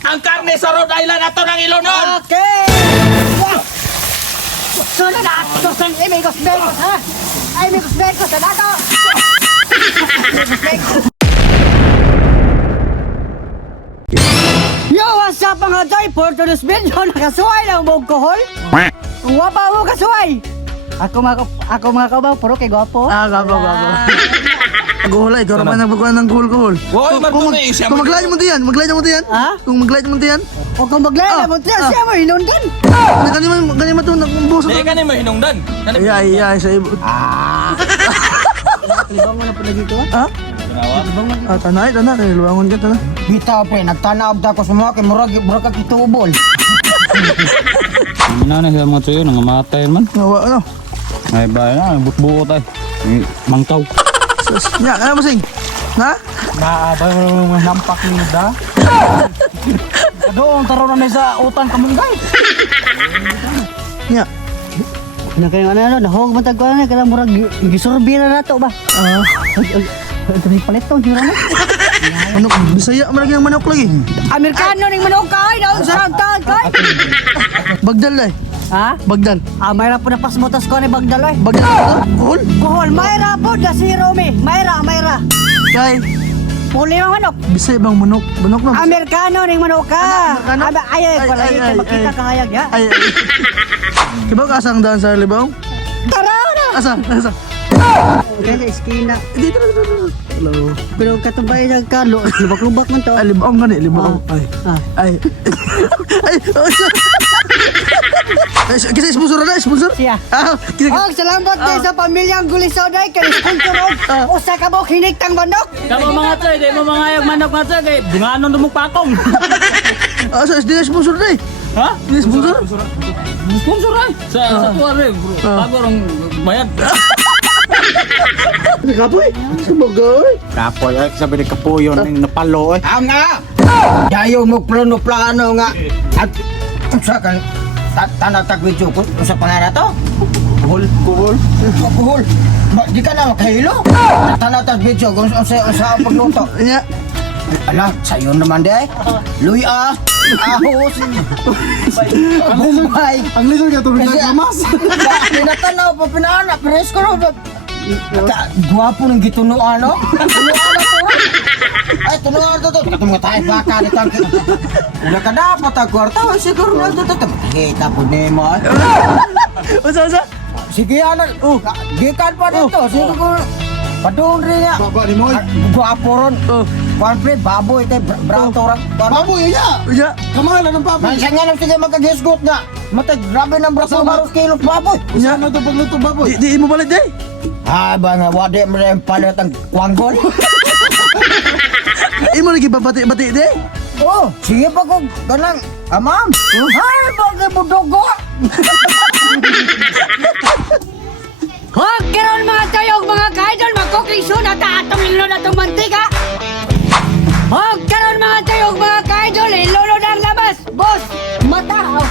ang karne sa Rhode Island ato ng Ilonon. Okay! Sunod na ato sa amigos Becos, ha? Amigos Becos, sa dato! Yo, what's up mga Joy? For today's video, nakasuway ng alcohol. Kung wapa mo kasuway. Ako mga kabaw, puro kay gwapo. Gabo. Pag-uhulay, ikaw naman nagpagkuhan ng kuhol. Hoy, magtunay siya. Kung mag-light mo diyan, Ha? Kung mag-light mo diyan. O kung maglala mo, siya mo hinundan. Ganyan mo ito, nagbuso Hindi ka ni mahinungdan. Ay, sa ibo. Libang mo na pala dito, ha? Ha? Tanay, luwangon ka, tanay. Bitaw pre, nagtanawag ako sa mga kay murag ka kitubol. Mana na sa mga tuyo, nangamatay man. Nawa, ano? Ay ba na, butbuo tayo. Mangkaw. Nya, ano mo sing? Ha? Naabang nampak ni da. Doon taro na sa utang kamunggay. Nya. Na kayo ano nahog matag ko na kada murag gisurbi na nato ba? Dami palit to jura na. Ano, Bisaya man lagi ang manok lagi. Amerikano ning manok kay daw sarang taon kay. Bagdal ay. Ha? Bagdal. Mayra po na pasmotas ko ni Bagdaloy. Bagdal ito? Kuhol? Kuhol, Mayra po da si Romy. Mayra. Kay, Puli ang manok. Bisaya bang manok? Manok na? Amerikano ning manok ka. Amerikano? Ay, wala Ay, kay makita ka hayag ya. Ay. Kibaw ka asang daan sa libaw? Tara na. Asa? Kaya iskina. Dito. Hello. Pero katumbay ng kalo, lubak-lubak man to. Ay, libaw nga ni, libaw. Ay. Ay. Kasi sponsor na, sponsor? Siya. Oh, salamat din sa pamilyang Gulisoday kay sponsor og usa ka bok hinigtang bandok. Kamu mga tsoy, di mo mga ayog manok mga tsoy, kay bunganon dumog pakong. Sa SD sponsor na eh. Ha? Ini sponsor? Sponsor ay. Sa tuwa rin, bro. Bago rong bayad. Kapoy? Sabagay. Kapoy, ay sabi ni Kapuyo ng napalo eh. Nga. Dayo mo plano nga. At usa kan tanatag video ko sa pangalan to. Kuhol. Di ka na makahilo. Tanatag video kung sa pagluto. Nya. Ala, sayo naman di ay. Luya, ahos, bumbay. Ang lisod ka tubig na kamas. Pinatanaw pa pinaanak, presko ro. Guwapo ng gitunuan, no? Tunuan na to. Ay, tunuan to. Katong mga tayo baka nito. Wala ka dapat ang kwarta. Siguro na to. Kita po ni mo. Usa. Sige, anak. Gikan pa dito. Siguro. Padung rin niya. Baba ni Moy. Guwapo ron. Kwanpre, baboy tayo. Brato ron. Baboy iya. Iya. Kamahala ng baboy. Mansa nga lang sige magkagisgot nga. Matag, grabe ng brato maros kilos baboy. Iya na to pagluto baboy. Di mo balit day. Ba nga, wadi mo rin palit ang kwanggol. Imo lagi babati-bati day. Oh, sige pa ko, ganang, amam. Ay, bagay mo dugo. Huwag karoon mga tayog, mga kaidol, mag-cooking soon at atong ilunod atong mantika. Huwag karoon mga tayog, mga kaidol, ilunod ang labas. Boss, mata.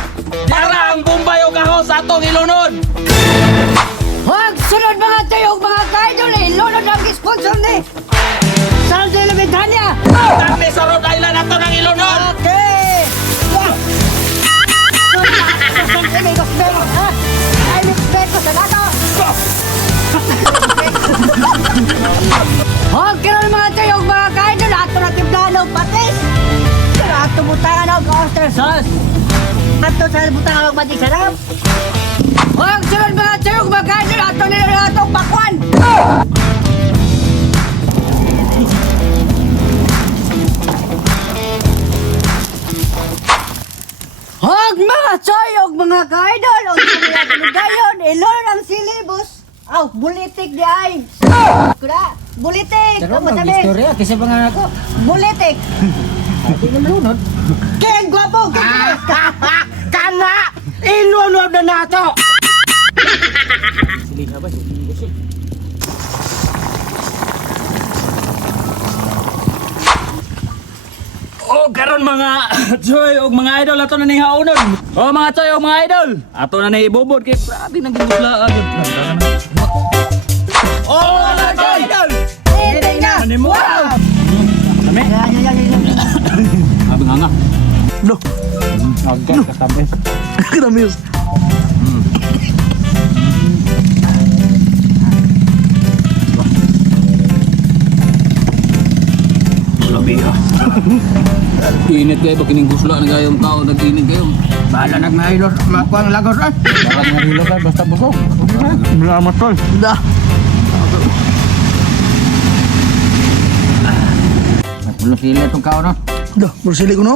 Yara ang Bombay o kahon sa atong Ilonon. Huwag sunod mga tayog, mga kaidol, ilunod ang sponsor ni San de la Ventania. Ang karne sa Rhode Island ato ng Ilonon. Okay! Wow! Amigos Becos, ha? Amigos Becos, sa dato! Huwag ka rin mga tayong mga kaidol, ato na timplano patis! Pero ato butangan ang oyster sauce! Ato sa butangan ang batik sarap! Huwag sunod mga tayong mga kaidol, ato nila atong pakwan! Hog mga choyog mga kaidol o mga gayon ilon ang silibus. Aw, bulitik di ay. Kuda, bulitik. Kamu sabi. Istorya kasi mga ako. Bulitik. Hindi mo lunod. Keng gwapo. Kana ilunod na nato. O karon mga tsoy og mga idol ato na ning haonon. O mga tsoy og mga idol, ato na ni ibubod kay grabe nang giguglaan. Oh, mga idol. Hindi na. Ano mo? Wow. Kami? Yan. Abi nga nga. Duh, Agad katabi. katamis. Labi ha. Init kayo, pag kinigusla na kayong tao, nag-init kayo. Bahala na mga idol, makuha ang lagos ah. Baka nga hilo ka, basta busog. Salamat tol. Da. Pulo sila itong kao no. Duh, bersili ko no.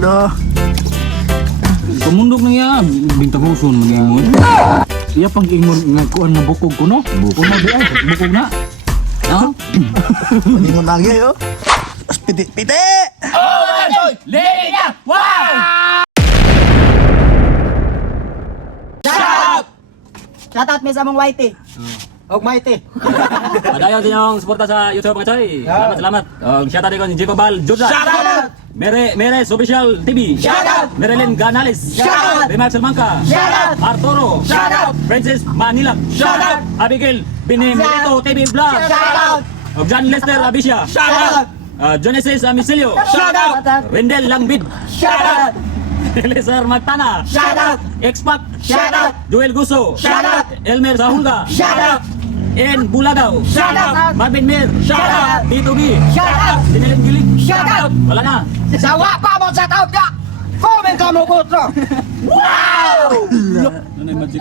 Duh. Kumundok na yan, bintang huso naman yung mo. Iya pang ingon nga kuan nga bukog ko no. Bukog na di ay, bukog na. Ha? Paningon lagi yo. Piti, piti. Linya! Wow! Shoutout mi sa mong whitey. Og mighty. Padayon din yung suporta sa YouTube mga choy. Salamat, salamat. Shoutout din ko ni Jacob Bal, Jordan. Shoutout! Meres Official TV. Shoutout! Merilyn Ganales. Shoutout! Remark Salmanca. Shoutout! Arturo. Shoutout! Francis Manila. Shoutout! Abigail Binemerito TV Vlog. Shoutout! John Lester Abisha. Shoutout! Genesis Amisilio. Shoutout! Wendell Langbid. Shoutout! Eliezer Magtana. Shoutout! Expac. Shoutout! Joel Guso. Shoutout! Elmer Zahulga. Shoutout! En Bulagaw. Shoutout! Marvin Mir. Shoutout! Tito B. Shoutout! Dinilim Gilig. Shoutout! Wala na. Sawa pa mo sa taon ka! Comment ka mo ko! Wow! Ano yung magic?